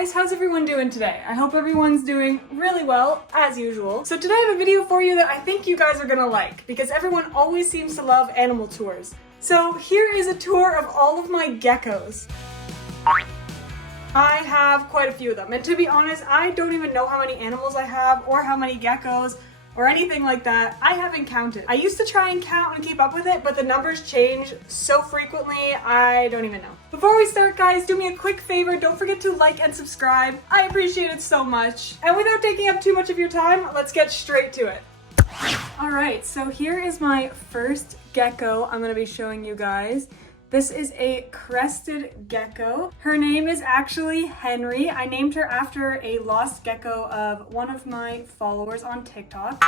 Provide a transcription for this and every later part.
guys, how's everyone doing today? I hope everyone's doing really well, as usual. So today I have a video for you that I think you guys are gonna like, because everyone always seems to love animal tours. So here is a tour of all of my geckos. I have quite a few of them, and to be honest, I don't even know how many animals I have, or how many geckos, or anything like that. I haven't counted. I used to try and count and keep up with it, but the numbers change so frequently, I don't even know. Before we start, guys, do me a quick favor. Don't forget to like and subscribe. I appreciate it so much. And without taking up too much of your time, let's get straight to it. All right, so here is my first gecko I'm gonna be showing you guys. This is a Crested Gecko. Her name is actually Henry. I named her after a lost gecko of one of my followers on TikTok.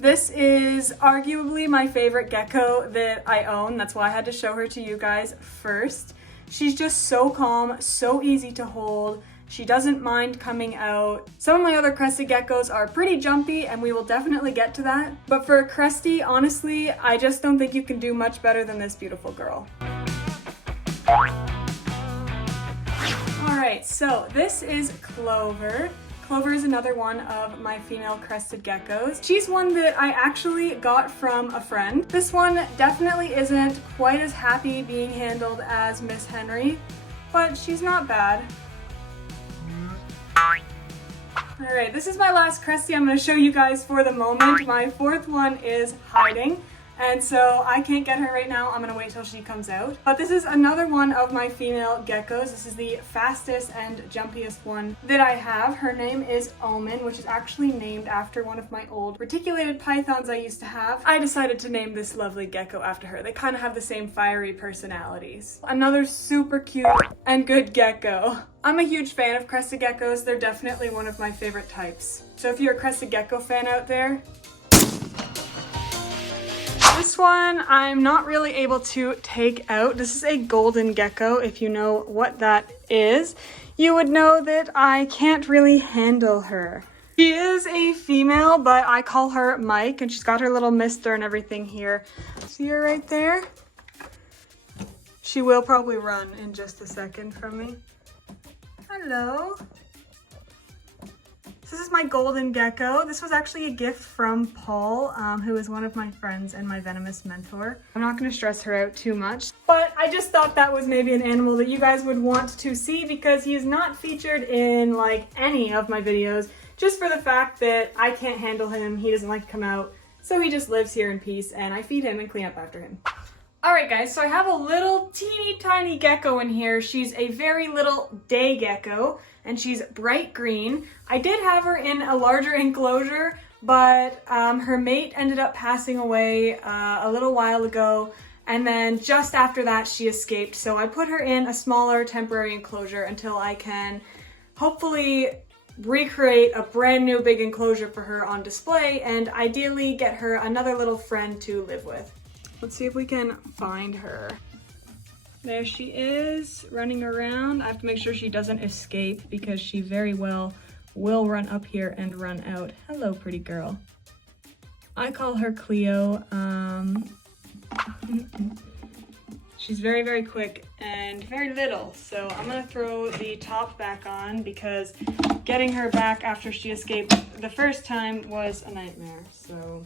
This is arguably my favorite gecko that I own. That's why I had to show her to you guys first. She's just so calm, so easy to hold. She doesn't mind coming out. Some of my other Crested Geckos are pretty jumpy, and we will definitely get to that. But for a Cresty, honestly, I just don't think you can do much better than this beautiful girl. Alright, so this is Clover. Clover is another one of my female Crested Geckos. She's one that I actually got from a friend. This one definitely isn't quite as happy being handled as Miss Henry, but she's not bad. Alright, this is my last Cresty I'm going to show you guys for the moment. My fourth one is hiding, and so I can't get her right now. I'm going to wait till she comes out. But this is another one of my female geckos. This is the fastest and jumpiest one that I have. Her name is Omen, which is actually named after one of my old reticulated pythons I used to have. I decided to name this lovely gecko after her. They kind of have the same fiery personalities. Another super cute and good gecko. I'm a huge fan of Crested Geckos. They're definitely one of my favorite types. So if you're a Crested Gecko fan out there, this one I'm not really able to take out. This is a golden gecko. If you know what that is, you would know that I can't really handle her. She is a female, but I call her Mike, and she's got her little mister and everything here. See her right there? She will probably run in just a second from me. Hello. This is my golden gecko. This was actually a gift from Paul, who is one of my friends and my venomous mentor. I'm not going to stress her out too much, but I just thought that was maybe an animal that you guys would want to see, because he is not featured in like any of my videos, just for the fact that I can't handle him. He doesn't like to come out, so he just lives here in peace, and I feed him and clean up after him. Alright guys, so I have a little teeny tiny gecko in here. She's a very little day gecko, and she's bright green. I did have her in a larger enclosure, but her mate ended up passing away a little while ago, and then just after that she escaped. So I put her in a smaller temporary enclosure until I can hopefully recreate a brand new big enclosure for her on display, and ideally get her another little friend to live with. Let's see if we can find her. There she is, running around. I have to make sure she doesn't escape, because she very well will run up here and run out. Hello, pretty girl. I call her Cleo. She's very, very quick and very little, so I'm gonna throw the top back on, because getting her back after she escaped the first time was a nightmare, so.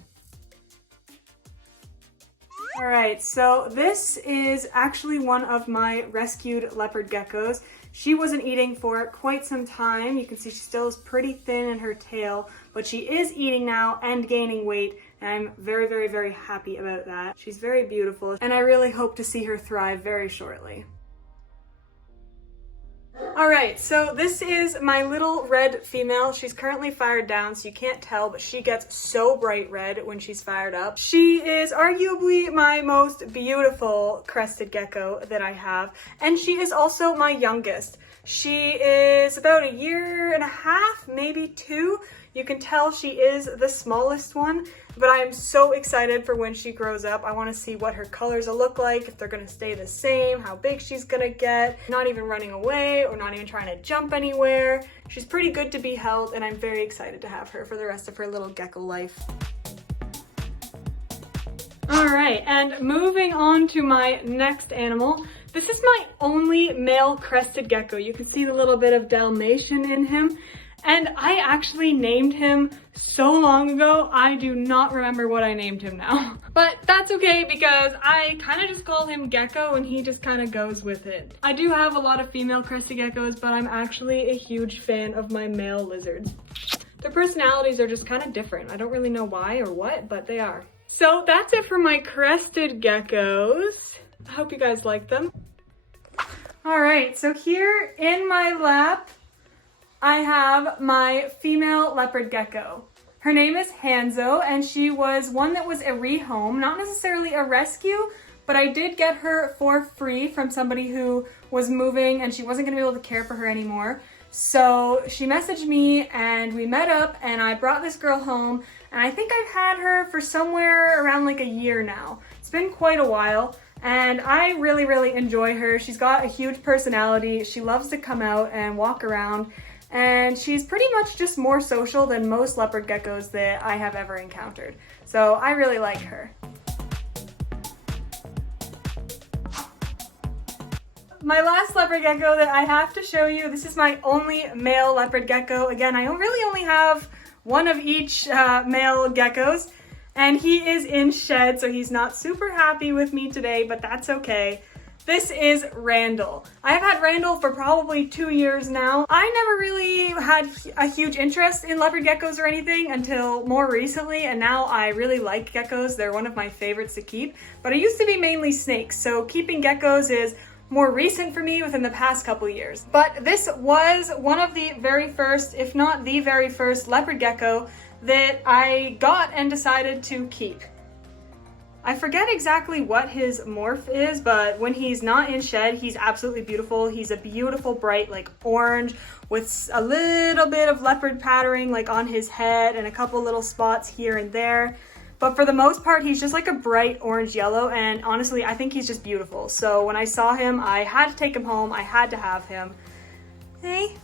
Alright, so this is actually one of my rescued leopard geckos. She wasn't eating for quite some time. You can see she still is pretty thin in her tail, but she is eating now and gaining weight, and I'm very, very, very happy about that. She's very beautiful, and I really hope to see her thrive very shortly. Alright, so this is my little red female. She's currently fired down, so you can't tell, but she gets so bright red when she's fired up. She is arguably my most beautiful Crested Gecko that I have, and she is also my youngest. She is about 1.5 years, maybe 2. You can tell she is the smallest one, but I am so excited for when she grows up. I want to see what her colors will look like, if they're going to stay the same, how big she's going to get, not even running away or not even trying to jump anywhere. She's pretty good to be held, and I'm very excited to have her for the rest of her little gecko life. All right, and moving on to my next animal. This is my only male crested gecko. You can see the little bit of Dalmatian in him. And I actually named him so long ago, I do not remember what I named him now. But that's okay because I kind of just call him Gecko and he just kind of goes with it. I do have a lot of female crested geckos, but I'm actually a huge fan of my male lizards. Their personalities are just kind of different. I don't really know why or what, but they are. So that's it for my crested geckos. I hope you guys like them. All right, so here in my lap, I have my female leopard gecko. Her name is Hanzo, and she was one that was a rehome, not necessarily a rescue, but I did get her for free from somebody who was moving and she wasn't gonna be able to care for her anymore. So she messaged me and we met up and I brought this girl home, and I think I've had her for somewhere around like a year now. It's been quite a while. And I really, really enjoy her. She's got a huge personality. She loves to come out and walk around. And she's pretty much just more social than most leopard geckos that I have ever encountered. So I really like her. My last leopard gecko that I have to show you, this is my only male leopard gecko. Again, I really only have one of each male geckos. And he is in shed, so he's not super happy with me today, but that's okay. This is Randall. I've had Randall for probably 2 years now. I never really had a huge interest in leopard geckos or anything until more recently, and now I really like geckos. They're one of my favorites to keep, but I used to be mainly snakes, so keeping geckos is more recent for me within the past couple years. But this was one of the very first, if not the very first, leopard gecko that I got and decided to keep. I forget exactly what his morph is, but when he's not in shed, he's absolutely beautiful. He's a beautiful bright like orange with a little bit of leopard patterning like on his head and a couple little spots here and there. But for the most part, he's just like a bright orange yellow, and honestly, I think he's just beautiful. So when I saw him, I had to take him home. I had to have him. Hey.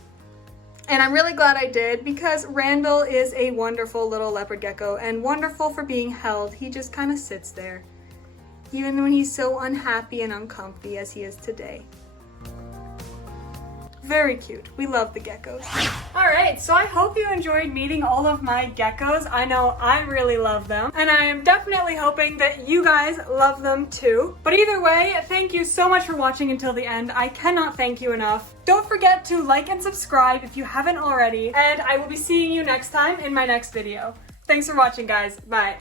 And I'm really glad I did because Randall is a wonderful little leopard gecko and wonderful for being held. He just kind of sits there, even when he's so unhappy and uncomfy as he is today. Very cute. We love the geckos. All right, so I hope you enjoyed meeting all of my geckos. I know I really love them, and I am definitely hoping that you guys love them too. But either way, thank you so much for watching until the end. I cannot thank you enough. Don't forget to like and subscribe if you haven't already, and I will be seeing you next time in my next video. Thanks for watching, guys. Bye.